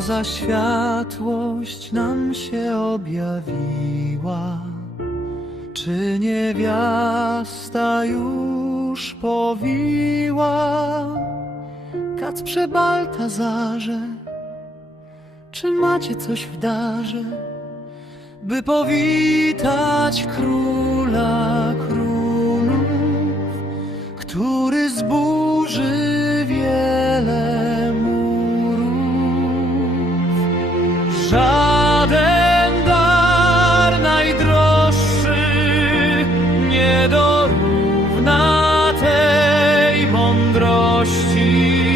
za światłość nam się objawiła? Czy niewiasta już powiła? Kacprze Baltazarze, czy macie coś w darze, by powitać króla królów, który miłości.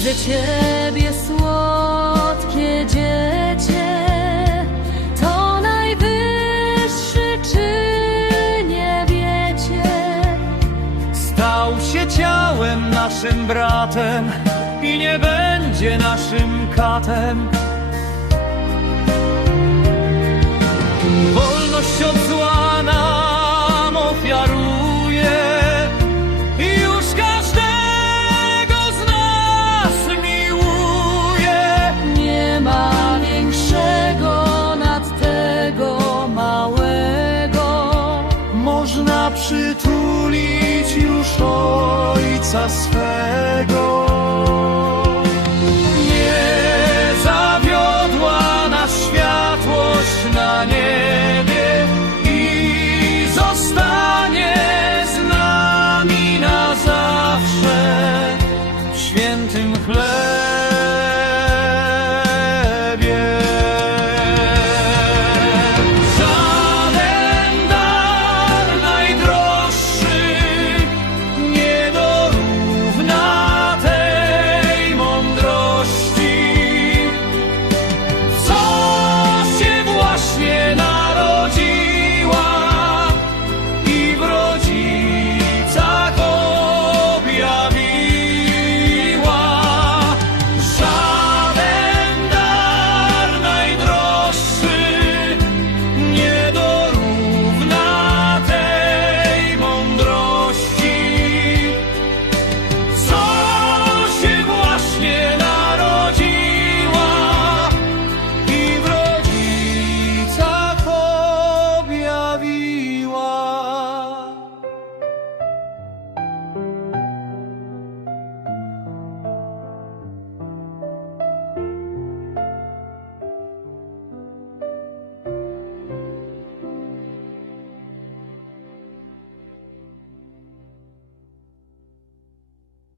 Widzę Ciebie, słodkie dziecię, to najwyższy, czy nie wiecie? Stał się ciałem naszym bratem i nie będzie naszym katem. us